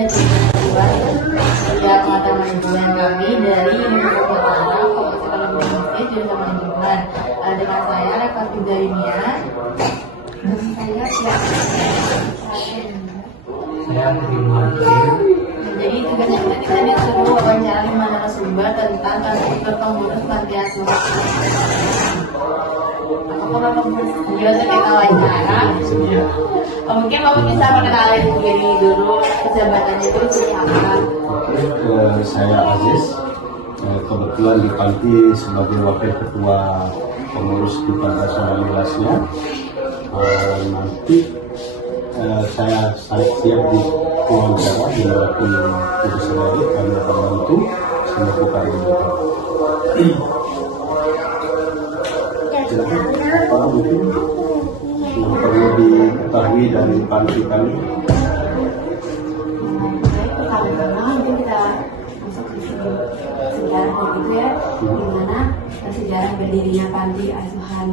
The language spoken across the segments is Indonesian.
ada cerita yang mata manajemen kami dari Universitas Utara, Fakultas Ekonomi Bisnis Jurusan Manajemen. Dengan saya Reva Fidalia. Saya jadi tugasnya kita disuruh wawancara 5 narasumber tentang karakter pengurus panti asuhan. Apakah Bapak biasa kita wawancara? Mungkin Bapak bisa mengenalkan diri dulu, jabatannya itu seperti apa? Saya Aziz, kebetulan di Panti sebagai wakil ketua pengurus di Panti Asuhan Wilasnya. Nanti saya siap di wawancara dimanapun itu sendiri, kami akan bantu melakukan ini. Apa mungkin yang perlu diketahui dari Panti kami? Mungkin kita masuk ke sejarah gitu ya, gimana sejarah berdirinya Panti Asuhan.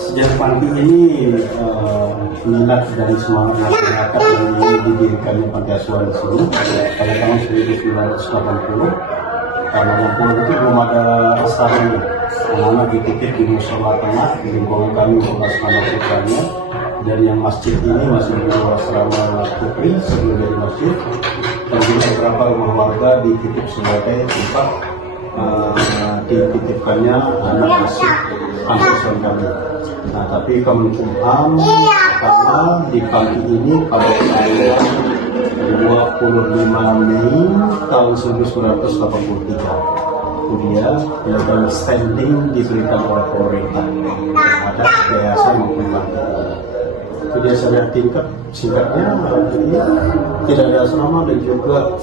Sejarah Panti ini minat dari semangat masyarakat yang ingin didirikannya Panti Asuhan di sini pada tahun 1980. Karena waktu itu belum ada asalnya, anak-anak dititip di musola tengah di lingkungan kami untuk asrama putranya, dan yang masjid ini masih bernama asrama putri sebelum jadi masjid, dan juga beberapa rumah warga dititip sebagai tempat dititipkannya anak masjid Panti Asuhan kami. Nah, tapi Kemenkumham karena di Panti ini pada tanggal 25 Mei tahun 1983 dia legal standing diberikan oleh pemerintah terhadap yayasan maupun Panti. Itu dia secara tingkat singkatnya tidak ada asrama dan juga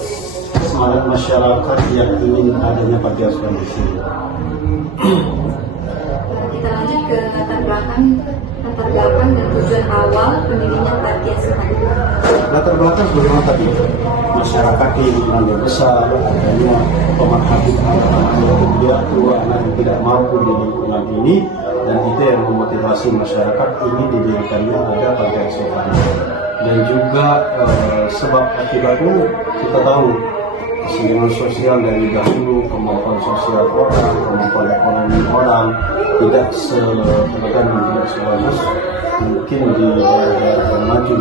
semangat masyarakat yang ingin adanya Panti Asuhan di sini. Kita lanjut ke latar belakang dan tujuan awal pendirinya Panti Asuhan. Latar belakang bagaimana tadi? Masyarakat ini mengambil besar, adanya pemerhati anak-anak yang tua, anak yang tidak mampu di lingkungan ini, dan itu yang memotivasi masyarakat ini didirikannya ada Panti Asuhan. Dan juga sebab akibatnya kita tahu kesenjangan sosial dari dahulu, kemampuan sosial orang, kemampuan ekonomi orang tidak sebagian dan tidak sebagus mungkin di daerah-daerah yang maju.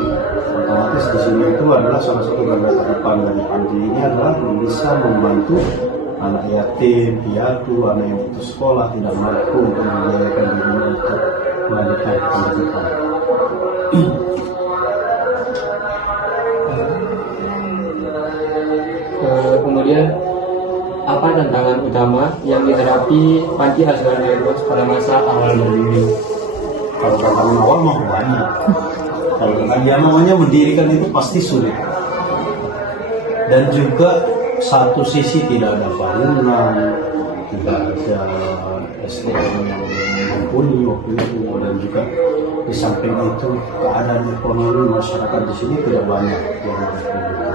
Otomatis di sini itu adalah salah satu garda terdepan dari Panti ini adalah bisa membantu anak yatim, piatu, anak yang putus sekolah tidak mampu untuk membiayakan dirinya untuk melanjutkan pendidikan. Kemudian apa tantangan utama yang diterapi Panti Asuhan Airbox pada masa awal berdiri? Kalau tantangan awal mah banyak. Kalau yang namanya mendirikan itu pasti sulit. Dan juga satu sisi tidak ada bangunan, tidak ada SDM yang mumpuni waktu itu, dan juga di samping itu keadaan ekonomi masyarakat di sini tidak banyak yang mendukung.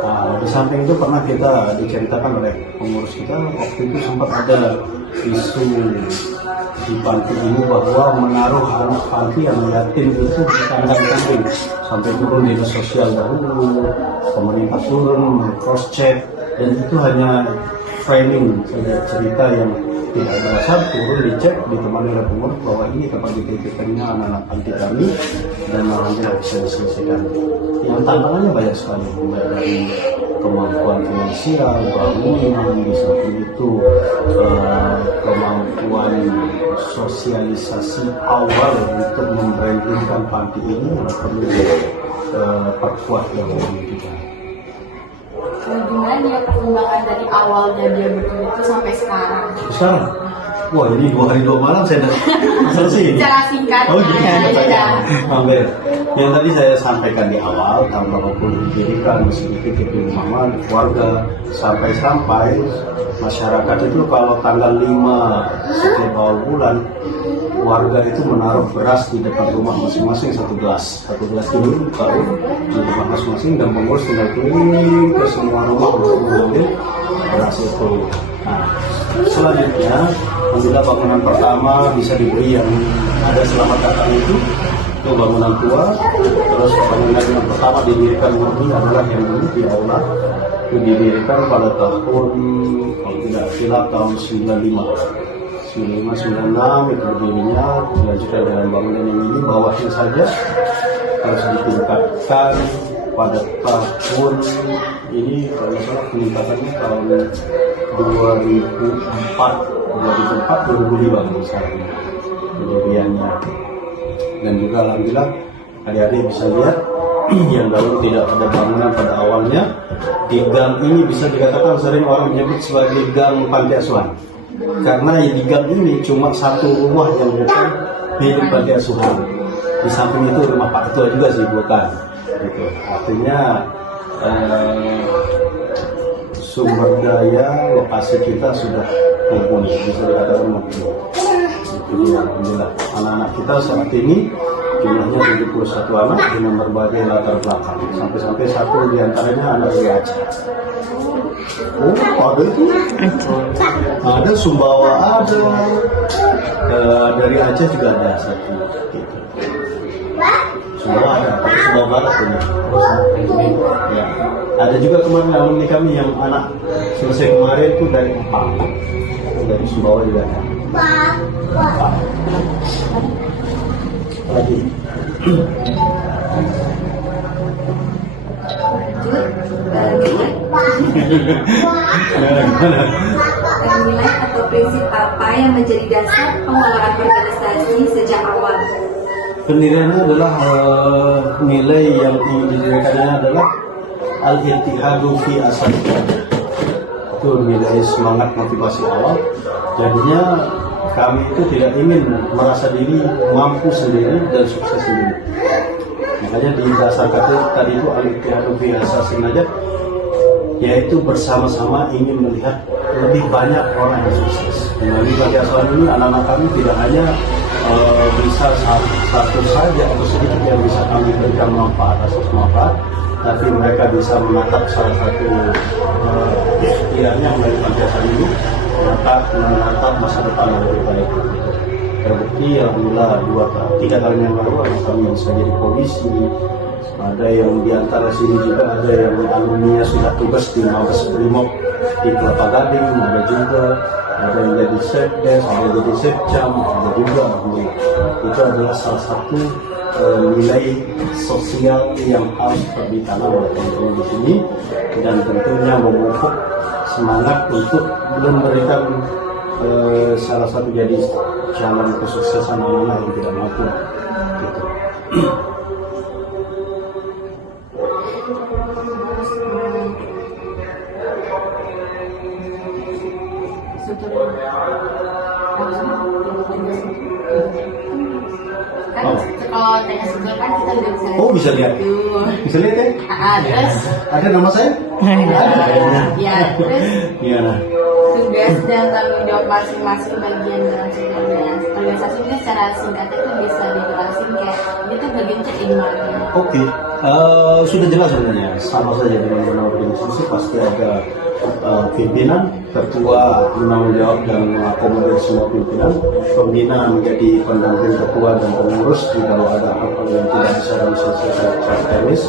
Nah, di samping itu pernah kita diceritakan oleh pengurus kita waktu itu sempat ada isu di Panti ini bahwa menaruh anak panti yang yatim itu di kandang kambing sampai turun dinas sosial dahulu, pemerintah turun cross check, dan itu hanya framing saja, cerita yang tidak ada dasar, turun dicek ditemani oleh pengurus bahwa ini tempat dititipkannya anak-anak panti kami dan nanti bisa diselesaikan. Yang tantangannya banyak sekali, mulai dari kemampuan finansial, bangunan, di samping itu kemampuan sosialisasi awal untuk membrandingkan panti ini perlu diperkuat yang kita. Gimana dia perkembangan dari awalnya dia berdiri itu sampai sekarang? Sekarang? Wah, ini 2 hari 2 malam saya udah selesai. Secara singkat aja. Hampir. Yang tadi saya sampaikan di awal, tahun 80 didirikan sedikit kebingungan keluarga sampai masyarakat itu kalau tanggal 5 setiap awal bulan warga itu menaruh beras di depan rumah masing-masing satu gelas ini taruh di rumah masing-masing dan pengurus tinggal keliling ke semua rumah untuk mengambil beras itu. Nah, selanjutnya apabila bangunan pertama bisa diberi yang ada selamat datang itu, itu bangunan tua. Terus bangunan yang pertama didirikan murni adalah yang dulu di aula, itu didirikan pada tahun kalau tidak silap tahun 95 itu berdirinya. Dilanjutkan dengan bangunan yang ini bawahnya saja harus ditingkatkan pada tahun ini, kalau nggak salah peningkatannya tahun 2005 misalnya kejadiannya. Dan juga alhamdulillah adik-adik bisa lihat yang dahulu tidak ada bangunan pada awalnya. Di gang ini bisa dikatakan sering orang menyebut sebagai gang panti asuhan, karena di gang ini cuma satu rumah yang bukan milik panti asuhan. Di samping itu rumah Pak Ketua juga sih, bukan gitu. Artinya sumber daya lokasi kita sudah mumpuni, bisa dikatakan mumpuni. Itu dia, alhamdulillah. Anak-anak kita saat ini jumlahnya 71 anak dengan berbagai latar belakang. Sampai-sampai satu diantaranya anak dari Aceh. Oh, ada itu? Ada Sumbawa, ada dari Aceh juga ada satu. Gitu. Sumbawa ada, tapi Sumbawa Barat ini. Ya. Ada juga kemarin alumni kami yang anak selesai kemarin itu dari Kupang, dari Sumbawa juga ada. Kupang. Lagi. Nilai atau prinsip apa yang menjadi dasar pengelolaan organisasi sejak awal? Pendiriannya adalah nilai yang ingin didirikannya adalah al-ittihadu fi asal. Itu nilai semangat motivasi awal. Jadinya kami itu tidak ingin merasa diri mampu sendiri dan sukses sendiri. Makanya di dasar kata tadi itu al-ittihadu fi asasin aja, yaitu bersama-sama ingin melihat lebih banyak orang yang sukses. Melalui panti asuhan ini anak-anak kami tidak hanya bisa satu saja atau sedikit yang bisa kami berikan manfaat atas manfaat, tapi mereka bisa menatap salah satu ikhtiarnya melalui panti asuhan ini, menatap masa depan yang lebih baik. Terbukti alhamdulillah 2-3 tahun yang lalu kami bisa jadi polisi. Ada yang diantara sini juga ada yang alumninya sudah tugas di Mabes Brimob di Kelapa Gading, ada yang jadi sekdes, ada yang jadi sekcam, ada juga. Itu adalah salah satu nilai sosial yang harus ditanam oleh teman-teman di sini, dan tentunya memupuk semangat untuk memberikan salah satu jadi jalan kesuksesan anak-anak yang tidak mampu. Gitu. Kalau tanya sebelah kan kita udah bisa lihat. Oh, bisa lihat. Bisa lihat ya? Terus Ada nama saya? ya, terus Iya. tugas dan tanggung jawab masing-masing bagian dalam sebuah organisasi ini secara singkatnya itu bisa dijelasin kayak ini tuh bagian check-in mana. Oke, sudah jelas sebenarnya. Sama saja dengan benar organisasi pasti ada pimpinan, ketua menanggung jawab dan mengakomodir semua pimpinan, pembina menjadi pendamping ketua dan pengurus kalau ada hal-hal yang tidak bisa diselesaikan secara teknis.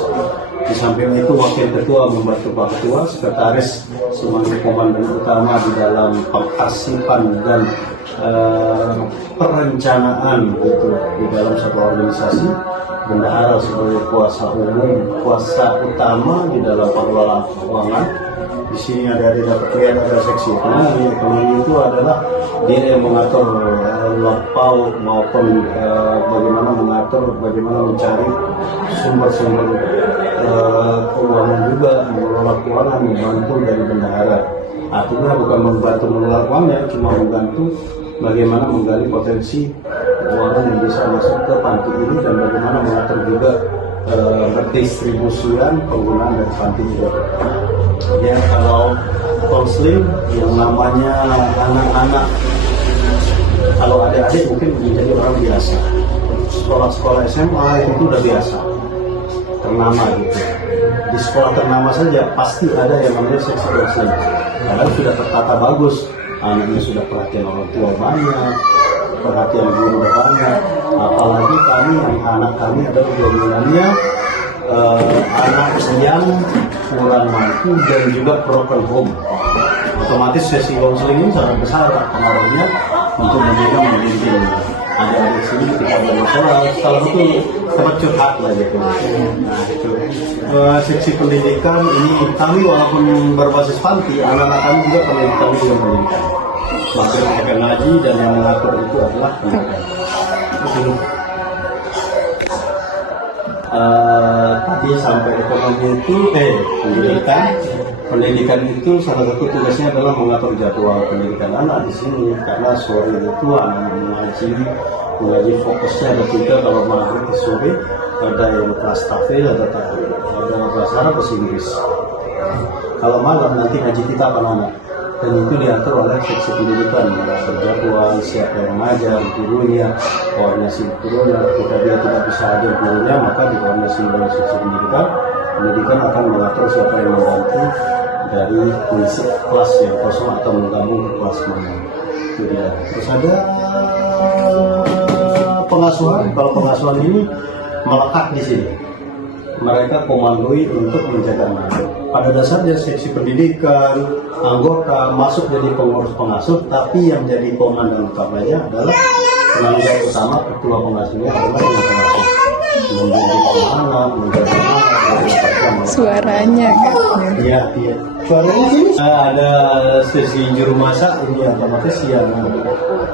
Di samping itu wakil ketua membantu pak ketua, sekretaris sebagai komandan utama di dalam pengarsipan dan perencanaan itu di dalam satu organisasi. Bendahara sebagai kuasa umum, kuasa utama di dalam pengelolaan keuangan. Di sini ada dapat lihat ada seksi ekonomi. Ekonomi itu adalah dia yang mengatur lauk maupun bagaimana mengatur, bagaimana mencari sumber-sumber keuangan juga, mengelola keuangan, membantu dari bendahara. Artinya bukan membantu mengelola uangnya, cuma membantu bagaimana menggali potensi keuangan yang bisa masuk ke panti ini dan bagaimana mengatur juga pendistribusian penggunaan dari panti juga. Ya, kalau konseling yang namanya anak-anak, kalau adik-adik mungkin menjadi orang biasa. Sekolah-sekolah SMA itu udah biasa, ternama gitu. Di sekolah ternama saja pasti ada yang namanya seksi konseling. Padahal sudah tertata bagus, anaknya sudah perhatian orang tua banyak, perhatian guru banyak. Apalagi kami, anak kami adalah dominannya anak yang kurang mampu dan juga broken home. Otomatis sesi konseling ini sangat besar pengaruhnya untuk menjaga membimbing adik-adik sini ketika bermasalah. Salah satu tempat curhat lah gitu. Nah itu seksi pendidikan ini kami walaupun berbasis panti, anak-anak kami juga pendidikan juga pendidikan. Maka mereka ngaji dan yang mengatur itu adalah pendidikan. Tadi sampai ekonomi itu pendidikan itu salah satu tugasnya adalah mengatur jadwal pendidikan anak di sini, karena sore itu anak mengaji fokusnya ada 3, kalau maghrib di sore ada yang kelas tafsir, ada bahasa Arab, bahasa Inggris. Kalau malam nanti ngaji kita anak, dan itu diatur oleh seksi pendidikan, mengatur jadwal, siapa yang mengajar, gurunya, koordinasi gurunya. Jika dia tidak bisa hadir gurunya, maka dikoordinasi oleh seksi pendidikan akan mengatur siapa yang mengganti dari mengisi kelas yang kosong atau menggabung ke kelas mana. Itu dia. Terus ada pengasuhan. Kalau pengasuhan ini melekat di sini, mereka komandoi untuk menjaga anak. Pada dasarnya seksi pendidikan, anggota masuk jadi pengurus pengasuh, tapi yang jadi komandan utamanya adalah penanggung jawab utama, ketua pengasuhnya adalah yang pengasuh. Menjadi anak, menjaga anak, suaranya kan? Iya. Suaranya sini ada sesi juru masak, ini otomatis yang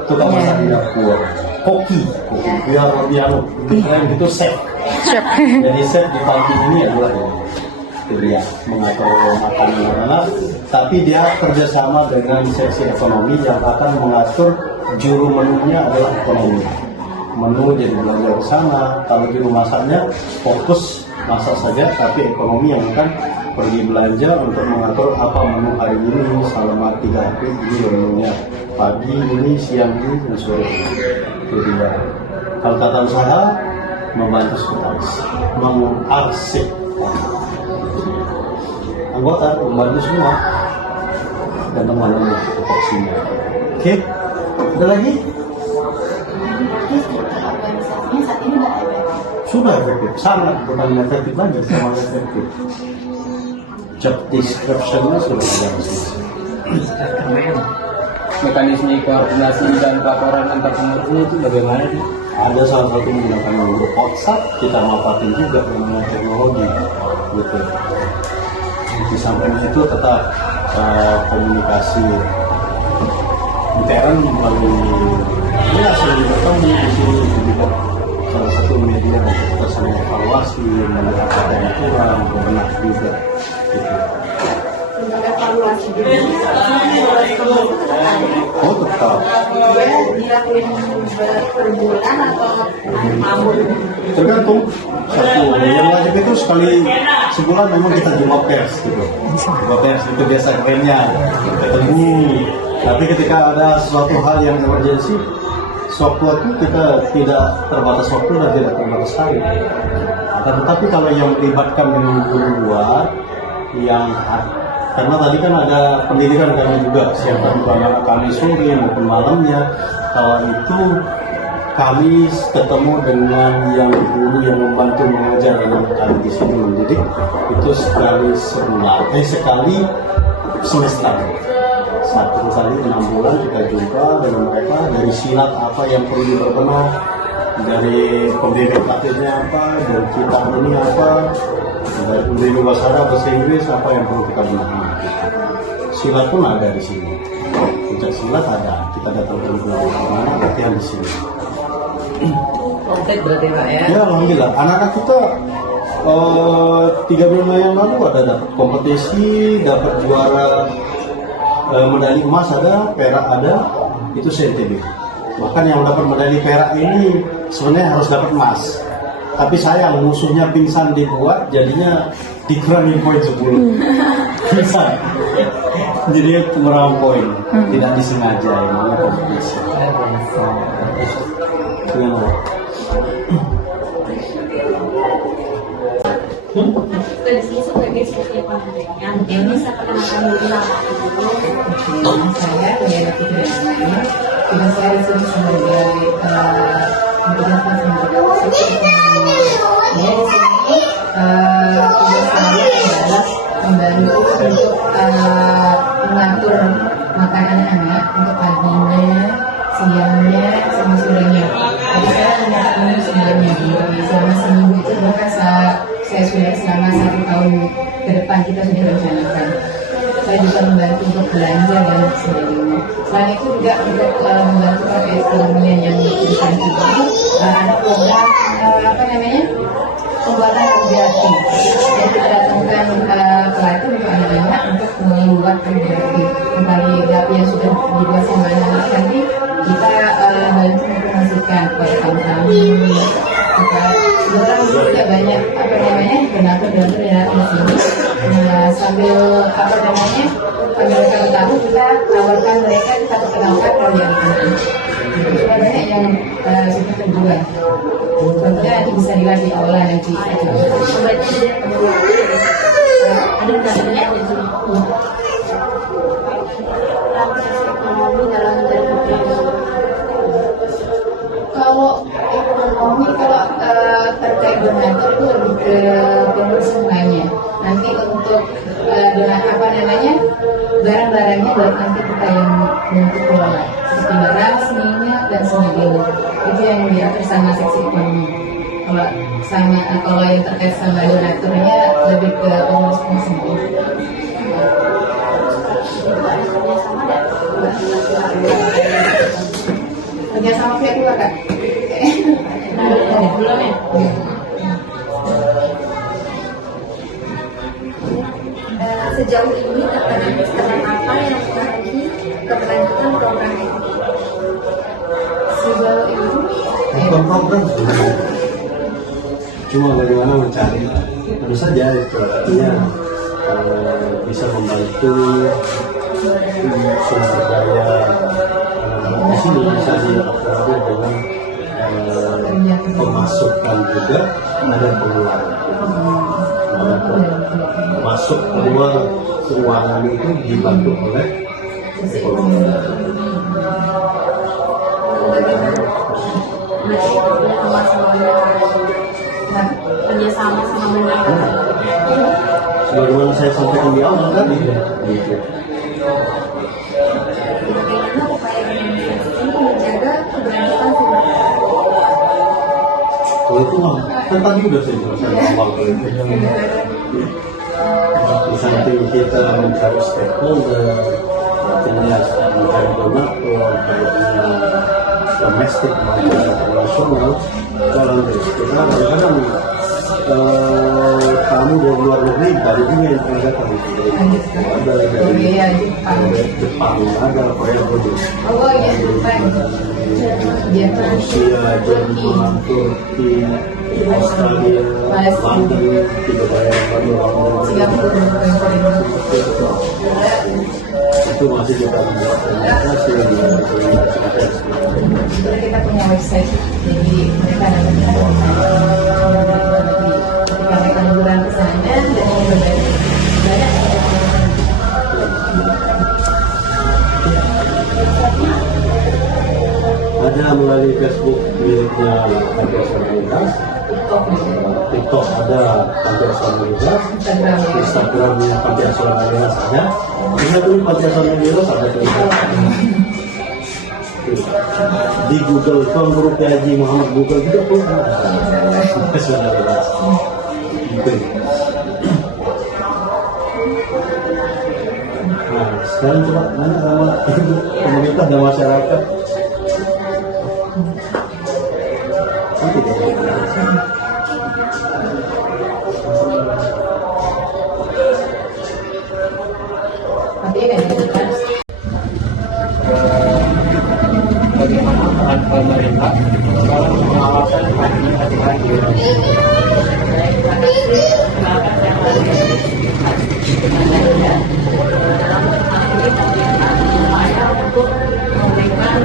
tukang masak di dapur. Koki, biar itu chef. Jadi chef di panti ini adalah dia mengatur makanan anak, tapi dia kerjasama dengan seksi ekonomi yang akan mengatur juru menunya adalah ekonomi. Menu jadi belanja bersama. Kalau juru masaknya fokus masak saja, tapi ekonomi yang akan pergi belanja untuk mengatur apa menu hari ini selama 3 hari ini menunya, pagi ini, siang ini, dan sore ini. Itu dia. Kalau tata usaha membantu sekretaris, mengarsip anggota, membantu semua, dan teman-teman sini. Oke, ada lagi? Organisasinya saat ini nggak efektif. Sudah efektif, sangat bukan efektif lagi, sangat efektif. Job description-nya sudah ada. Mekanisme koordinasi dan laporan antar pengurusnya itu bagaimana sih? Ada salah satu menggunakan grup WhatsApp, kita manfaatin juga dengan teknologi, gitu. Di samping itu tetap komunikasi intern melalui sering bertemu di sini juga salah satu media untuk kita saling evaluasi, melihat apa yang kurang, benar juga. Gitu. Evaluasi juga. Oh tetap. Dia dilakuin per bulan atau tahun? Tergantung. Satu yang wajib itu sekali sebulan memang kita jumpa pers gitu. Jumpa pers itu biasa kerennya ketemu. Tapi ketika ada suatu hal yang emergency, waktu itu kita tidak terbatas waktu dan tidak terbatas hari. Tetapi kalau yang melibatkan minggu luar, yang karena tadi kan ada pendidikan kami juga, siapa juga kami sore maupun malamnya. Kalau itu kami ketemu dengan yang guru yang membantu mengajar anak kami di sini mendidik itu sekali sebulan, sekali semester. 1 kali 6 bulan kita jumpa dengan mereka, dari silat apa yang perlu diperkenal, dari pendidik praktiknya apa, dari kita ini apa, dari pendidik bahasa Arab, bahasa Inggris apa yang perlu kita benahi. Silat pun ada di sini, puncak silat ada, kita datang ke mana latihan di sini. Komplit berarti Pak ya? Ya alhamdulillah, anak-anak kita 3 bulan yang lalu ada dapat kompetisi, dapat juara. Medali emas ada, perak ada, itu CNTB. Bahkan yang dapat medali perak ini sebenarnya harus dapat emas. Tapi sayang musuhnya pingsan dibuat, jadinya dikurangin poin 10. Pingsan. Jadi kurang poin, tidak disengaja, namanya kompetisi. Kondisi sebagai seperti pendidikan, yang bisa perkenalkan diri lama dulu. Saya Pengirati Grani, tugas saya di sini sebagai menjelaskan sebagai ya di sini tugas saya adalah membantu untuk mengatur makan anak-anak untuk paginya, siangnya, sama sorenya. Jadi saya memasak menu sebenarnya selama seminggu itu, bahkan saya sudah selama 1 tahun ke depan kita sudah rencanakan. Saya juga membantu untuk belanja dan sebagainya. Selain itu juga untuk membantu terkait kemudian yang diberikan itu ada program pembuatan roti. Jadi kita temukan pelatih untuk anak-anak untuk membuat roti. Kembali roti yang sudah dibuat sama anak-anak nanti kita bantu mempromosikan kepada kamu-kamu. Sebenarnya juga banyak donatur yang datang ke sini. Nah, sambil mereka tahu, kita tawarkan mereka, kita perkenalkan karya anak-anak. Juga banyak yang sudah terjual. Contohnya nanti bisa dilihat di aula nanti. Ada datanya di sini. Ekonomi dalam kalau terkait donatur itu lebih ke pengurus semuanya. Nanti untuk barang-barangnya baru nanti kita yang untuk kelola, seperti barang, seninya dan sebagainya. Itu yang diatur sama seksi ekonomi. Kalau yang terkait sama donaturnya lebih ke pengurus semua. Kerja sama pihak luar kan? Belum ya? Sejauh ini keterangan apa yang menjadi keberlanjutan program ini? Sejauh ini bukan program sebenarnya, cuma bagaimana mencari tentu saja itu artinya bisa membantu sumber daya di sini bisa diakomodir dengan pemasukan juga ada pengeluaran. Masuk keluar keuangan itu dibantu oleh ekonomi. Kerjasama sama mereka. Sebagaimana saya sampaikan di awal tadi, Bagaimana upaya ini menjaga keberlanjutan sumber daya? kalau itu kan tadi udah saya jelaskan awal kalau itu. Di samping kita mencari stakeholder, artinya mencari donatur, artinya domestik maupun internasional, kalau kita kadang-kadang tamu dari luar negeri dari juga yang terlihat ada dari Jepang, ada Korea Jepang, Rusia, Jerman, Turki, Australia, London, tiga Singapura, itu masih kita membuat komunikasi kita punya website, jadi mereka dapat ketika mereka liburan ke sana dan banyak ada melalui Facebook miliknya Pantai Solidaritas, TikTok ada Pantai Solidaritas, Instagramnya Pantai Solidaritas ada. Kita tulis Pantai Solidaritas ada tulisan. Di Google Tuan Guru Haji Muhammad Google juga pun ada Pantai Solidaritas. Gitu. Nah, sekarang coba nanya sama pemerintah dan masyarakat. Bagaimana peran pemerintah dalam pengawasan hati-hati untuk memberikan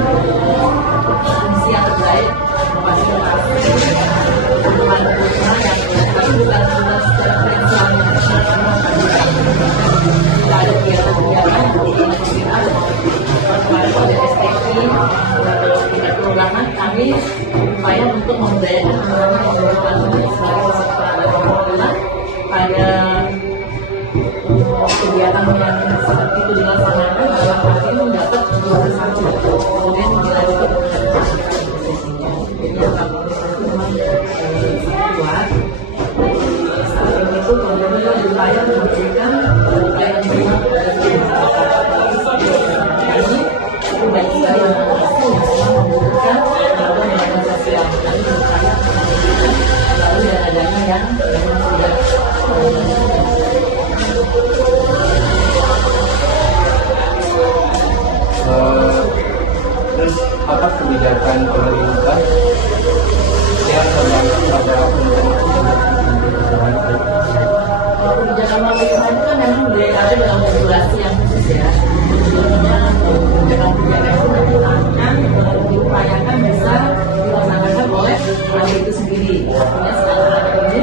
fungsi yang terbaik masing-masing teman-teman yang melakukan tugas secara finansial ada kegiatan-kegiatan seperti STI pertama kami upaya untuk memberdayakan anak-anak yang berkebutuhan sebagai peserta dari pemerintah pada kegiatan yang seperti itu dilaksanakan dalam arti mendapat juara satu, kemudian dilanjutkan jadi yang kami memang kuat. Saat ini itu kemudian berupaya memberikan pelayanan prima kepada ini itu baik sekali yang memberikan bantuan sosial. Kami berupaya memberikan lalu dana-dana yang memang sudah terus apa kebijakan pemerintah yang terbangun pada kebijakan pemerintah itu kan memang ada dalam regulasi yang khusus ya. Sebenarnya kebijakan itu nanti akan diupayakan bisa dilaksanakan oleh pada itu sendiri. Artinya sekarang ini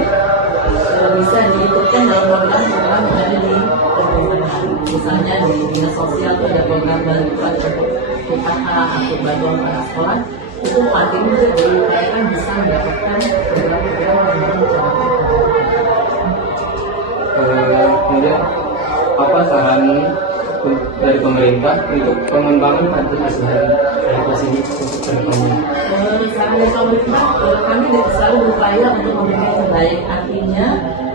bisa diikutkan dalam program-program yang ada di pemerintahan. Misalnya di dinas sosial itu ada program bantuan untuk PKH atau bantuan anak sekolah, itu nanti juga diupayakan bisa mendapatkan program-program yang menjadi kemudian apa saran dari pemerintah untuk pengembangan panti asuhan ini untuk kedepannya? Saran dari pemerintah, kami selalu berupaya untuk memberikan yang terbaik. Artinya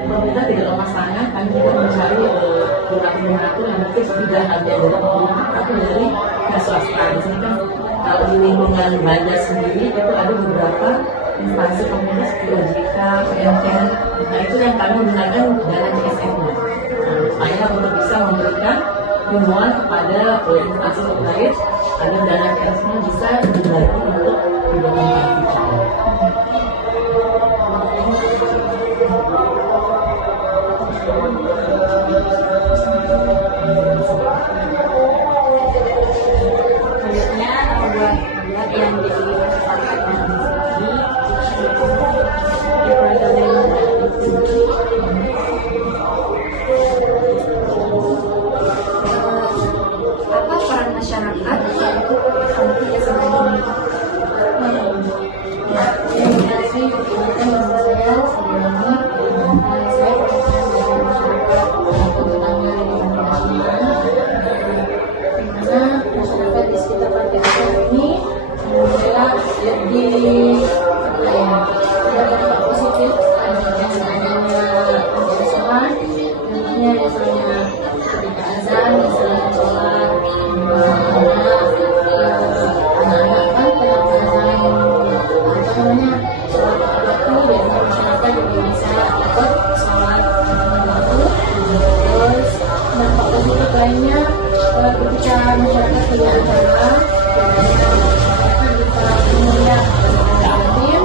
pemerintah tidak lepas tangan, kami juga mencari donatur yang mungkin tidak hanya dari pemerintah tapi dari pihak swasta. Di sini kan kalau di lingkungan Banjar sendiri itu ada beberapa instansi pemerintah seperti OJK, PMN. Nah itu yang kami gunakan dana CSF-nya. Supaya untuk bisa memberikan himbauan kepada instansi terkait agar dana CSF-nya bisa dibagi untuk dibangun panti. Selanjutnya buat yang jadi masyarakat apa peran masyarakat untuk panti asuhan ini? Terima kasih kegiatan bersama saya sebelumnya saya perwakilan dari masyarakat untuk tanggal 15 di mana masyarakat di sekitar panti asuhan ini alhamdulillah lebih berdampak positif adanya panti asuhan. Tentunya biasanya ketika azan misalnya sholat anak-anak kan kenapa azan sholat waktu biasanya masyarakat juga bisa ikut sholat waktu. Terus dampak positif lainnya ketika masyarakat beracara masyarakat bisa melihat tim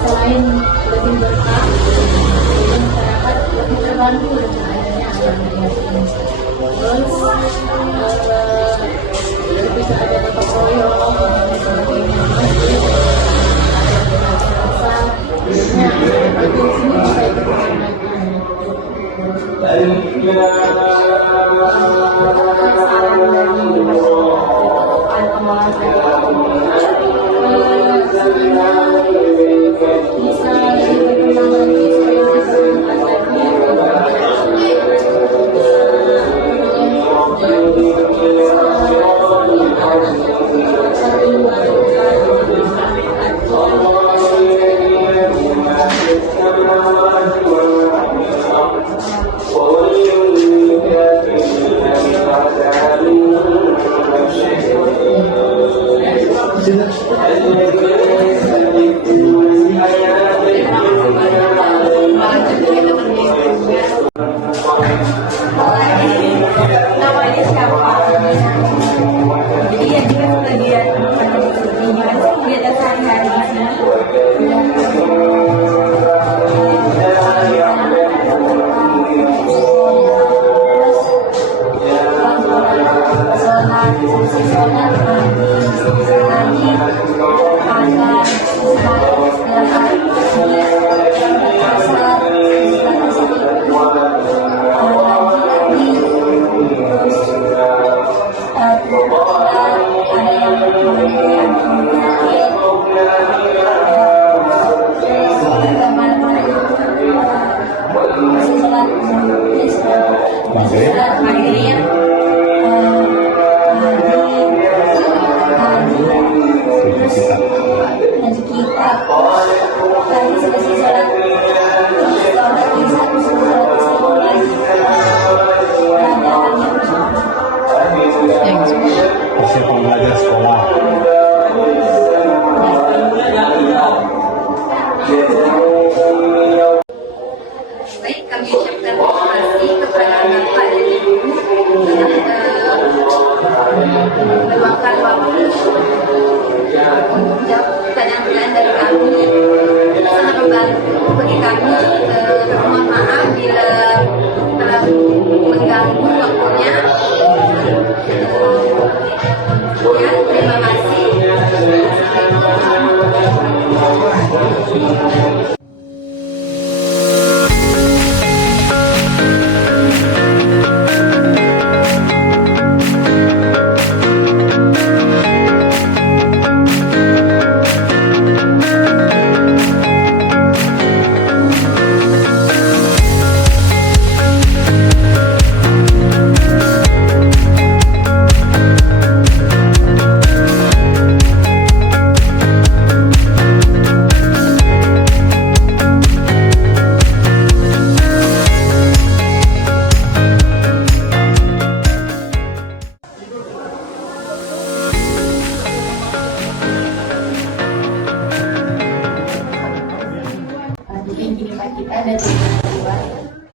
selain lebih berkah masyarakat lebih terbantu dengan adanya acara ini. Terus ketika ada gotong royong dan sebagainya namanya siapa? Jadi ya dia kegiatan kegiatan sehari-hari. Sholat Persiapan belajar sekolah. Baik, kami ucapkan terima kasih kepada Bapak dan Ibu telah meluangkan waktu